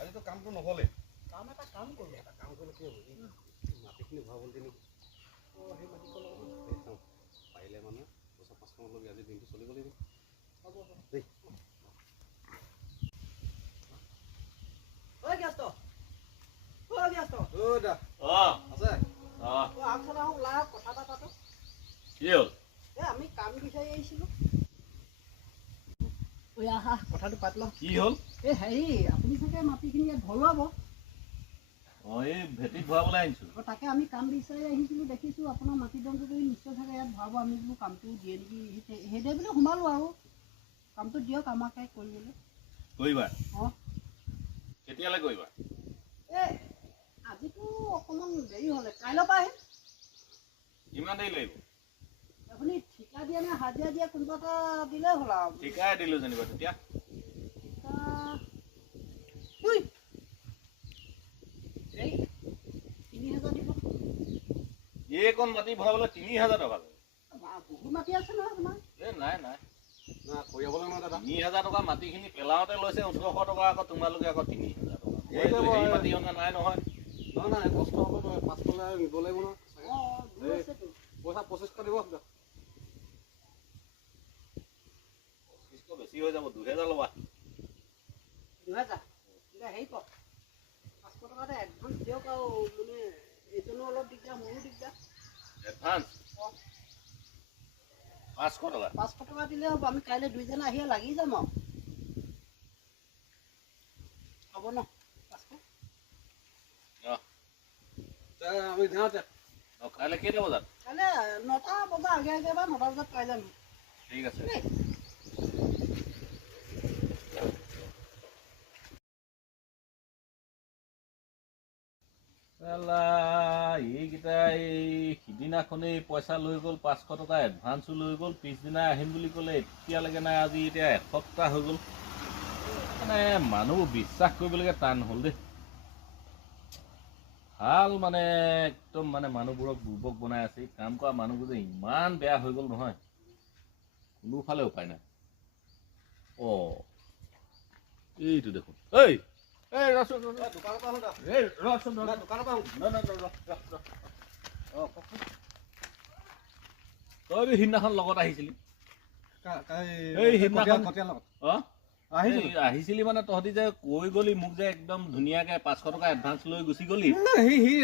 আজিতো কামটো নহ'লে কাম এটা কাম কৰিলে কি হ'ব মাটিখিনি ভৰাবলৈ দিয়ে নেকি সেই মাটি চাওঁ পাৰিলে মানে পইচা 500 ল'বি আজি দিনটো চলিব লাগিব হ'ব দেই আমি কাম বিচাৰি আহিছিলোঁ কথাটো পাতি লওঁ কি হ'ল এই হেৰি আপুনি চাগে মাটিখিনি ইয়াত ভৰোৱাব এই ভেটিত ভৰাবলৈ আনিছোঁ তাকে আমি কাম বিচাৰি আহিছিলোঁ দেখিছোঁ আপোনাৰ মাটি দমটো যদি নিশ্চয় থাকে ইয়াত ভৰাব আমি বোলো কামটো দিয়ে নেকি সেইদে বুলি সোমালোঁ আৰু কামটো দিয়ক আমাকে কৰিবলৈ কৰিবা অঁ কেতিয়ালৈ কৰিবা এই আজিতো অকণমান দেৰি হ'লে কাইলৈৰ পৰা আহিম কিমান দেৰি লাগিব আপুনি ঠিকা দিয়া নে হাজিৰা দিয়া কোনোবা এটা দিলেই হ'ল আৰু ঠিকাই দিলোঁ যেনিবা তেতিয়া এই 3000 দিব এইকণ মাটি ভৰাবলৈ 3000 টকা বহুত মাটি আছে নহয় তোমাৰ নাই কৰিয়াবলৈ নহয় দাদা 3000 টকা মাটিখিনি পেলাওঁতে লৈছে 1800 টকা আকৌ তোমালোকে আকৌ 3000 টকা এই মাটি অনা নাই নহয় নাই কষ্ট হ'ব 500 নিব লাগিব নহয় পইচা 2500 দিব 2500 বেছি হৈ যাব 2000 ল'বা 2000 হেৰি কৰক 500 টকা এটা এডভান্স দিয়ক আৰু মানে এইজনো অলপ দিগদাৰ মোৰো দিগদাৰ এডভান্স 500 টকা 500 টকা দিলে হ'ব আমি কাইলৈ দুইজনে আহিয়ে লাগি যাম আৰু হ'ব ন 500 আমি যাওঁতে কাইলৈ কেইটা বজাত কাইলৈ 9টা বজা আগে বা 9টা বজাত পাই যাম ঠিক আছে এইকেইটা সিদিনাখনেই পইচা লৈ গ'ল 500 টকা এডভান্সো লৈ গ'ল পিছদিনা আহিম বুলি ক'লে এতিয়ালৈকে নাই আজি এতিয়া এসপ্তাহ হৈ গ'ল মানে মানুহ বিশ্বাস কৰিবলৈকে টান হ'ল দেই ভাল মানে একদম মানে মানুহবোৰক বুৰ্বক বনাই আছে কাম কৰা মানুহবোৰ যে ইমান বেয়া হৈ গ'ল নহয় কোনোফালে উপায় নাই এইটো দেখোন তই সিদিনাখন লগত আহিছিলি আহিছিলি মানে তহঁতি যে কৈ গলি মোক যে একদম ধুনীয়াকে 500 টকা এডভান্স লৈ গুচি গলি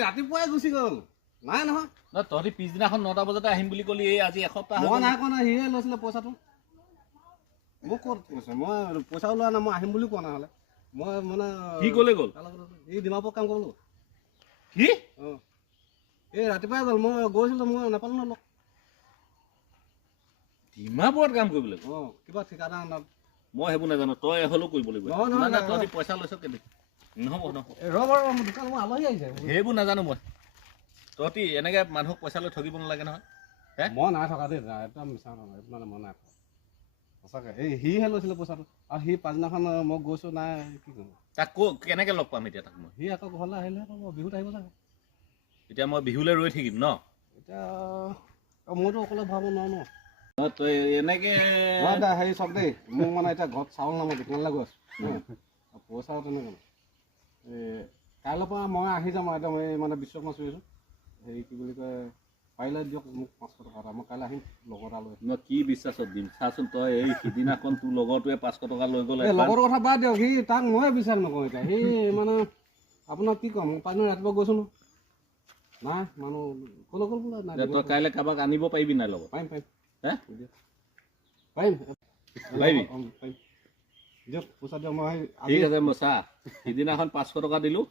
ৰাতিপুৱাই গুচি গ'ল নাই নহয় তহঁতি পিছদিনাখন 9টা বজাতে আহিম বুলি কলি এই আজি এসপ্তাহ নাই কোৱা নাই সিহে লৈছিলে পইচাটো মোক ক'ত কৈছে মই পইচাও লোৱা নাই মই আহিম বুলি কোৱা নহ'লে মই মানে কি ক'লে গ'ল এই ডিমাপুৰত কাম কৰিব কি এই ৰাতিপুৱাই গ'ল মই গৈছিলোঁ মই নাপালোঁ ন লগ ডিমাপুৰত কাম কৰিবলৈ কিবা ঠিকাদাৰ নাম মই সেইবোৰ নাজানো তই হ'লেও কৰিব লাগিব তহঁতি পইচা লৈছ কেলে নহ'ব দোকান মোৰ আলহী আহিছে সেইবোৰ নাজানো মই তহঁতি এনেকৈ মানুহক পইচা লৈ ঠগিব নালাগে নহয় মই নাই থকা দেই একদম মিছা নহয় মানে মই নাই সঁচাকৈ এই সিহে লৈছিলে পইচাটো আৰু সি পাছদিনাখন মই গৈছোঁ নাই কি কৰিম তাক কেনেকৈ লগ পাম এতিয়া তাক মই সি আকৌ ঘৰলৈ আহিলে মই বিহুত আহিব চাগে এতিয়া মই বিহুলৈ ৰৈ থাকিম ন এতিয়া মইতো অকলে ভৰাব নোৱাৰো ন তই এনেকৈ হেৰি চাওক দেই মোক মানে এতিয়া ঘৰত চাউল নামৰ দোকানলৈ গৈ আছোঁ পইচাও তেনেকৈ কাইলৈৰ পৰা মই আহি যাম একদম এই মানে বিশ্বাস মাছ আছোঁ হেৰি কি বুলি কয় পাৰিলে দিয়ক মোক 500 টকা এটা মই কাইলৈ আহিম লগৰ এটা লৈ মই কি বিশ্বাসত দিম চাচোন তই এই সিদিনাখন তোৰ লগৰটোৱে 500 টকা লৈ গ'লে লগৰ কথা বাদ দিয়ক সি তাক ময়ে বিশ্বাস নকৰোঁ এতিয়া সি মানে আপোনাক কি ক'ম পাছদিনা ৰাতিপুৱা গৈছোঁ ন নাই মানুহ ক'লৈ গ'ল বোলে নাই তই কাইলৈ কাৰোবাক আনিব পাৰিবি নাই লগত পাৰিম দিয়ক পইচা দিয়ক মই ঠিক আছে মই চা সিদিনাখন 500 টকা দিলোঁ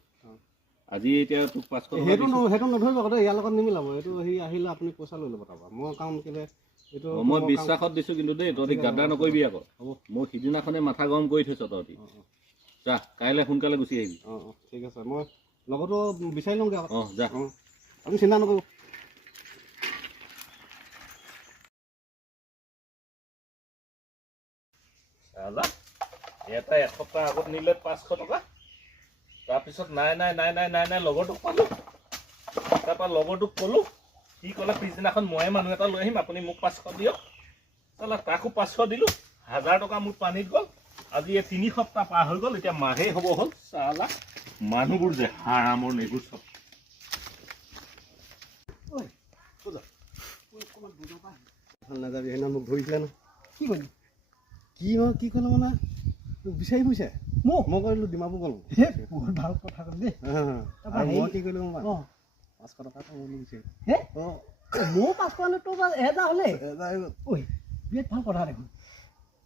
আজি এতিয়া তোক 500 টকা সেইটো নধৰিব আকৌ দেই ইয়াৰ লগত নিমিলাব এইটো সি আহিলে আপুনি পইচা লৈ ল'ব তাৰপৰা মই কাৰণ কেলৈ এইটো মই বিশ্বাসত দিছোঁ কিন্তু দেই তহঁতি গাদ্দাৰ নকৰিবি আকৌ হ'ব মোৰ সিদিনাখনে মাথা গৰম কৰি থৈছ তহঁতি যা কাইলৈ সোনকালে গুচি আহিবি ঠিক আছে মই লগতো বিচাৰি লওঁগৈ আকৌ যা আপুনি চিন্তা নকৰিব এটা এসপ্তাহ আগত নিলে 500 টকা তাৰপিছত নাই লগৰটোক পালোঁ তাৰপৰা লগৰটোক ক'লোঁ সি ক'লে পিছদিনাখন ময়ে মানুহ এটা লৈ আহিম আপুনি মোক 500 দিয়ক চালা তাকো 500 দিলোঁ 1000 টকা মোৰ পানীত গ'ল আজি 3 সপ্তাহ পাৰ হৈ গ'ল, এতিয়া মাহেই হ'ব হ'ল। চালা মানুহবোৰ যে হাৰামৰ নেগুৰ চব। নাযাবি সেইদিনা মোক ধৰিছিলে ন কি কৰিলি কি ক'লো মানে বিচাৰি ফুৰিছে মোক মই কৰিলোঁ ডিমাপুৰ গ'লোঁ হে বহুত ভাল কথা ক'লি দেই আৰু মই কি কৰিলোঁ গম পাওঁ? অঁ 500 টকা এটা মই বিচাৰি হে অঁ মোৰ 500 আনিলে তোৰ 1000 হ'লে এটা আহি গ'ল। ঐ বিৰাট ভাল কথা দেখোন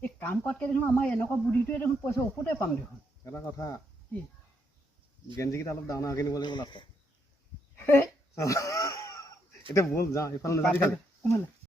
এই কাম কৰাতকৈ দেখোন আমাৰ এনেকুৱা বুদ্ধিটোৱে দেখোন পইচা ওপৰতে পাম দেখোন এটা কথা কি গেঞ্জিকেইটা অলপ ডাঙৰ ডাঙৰ কিনিব লাগিব লাষ্টত হে এতিয়া ব'ল যাওঁ এইফালে নাযাবি খালি কোনফালে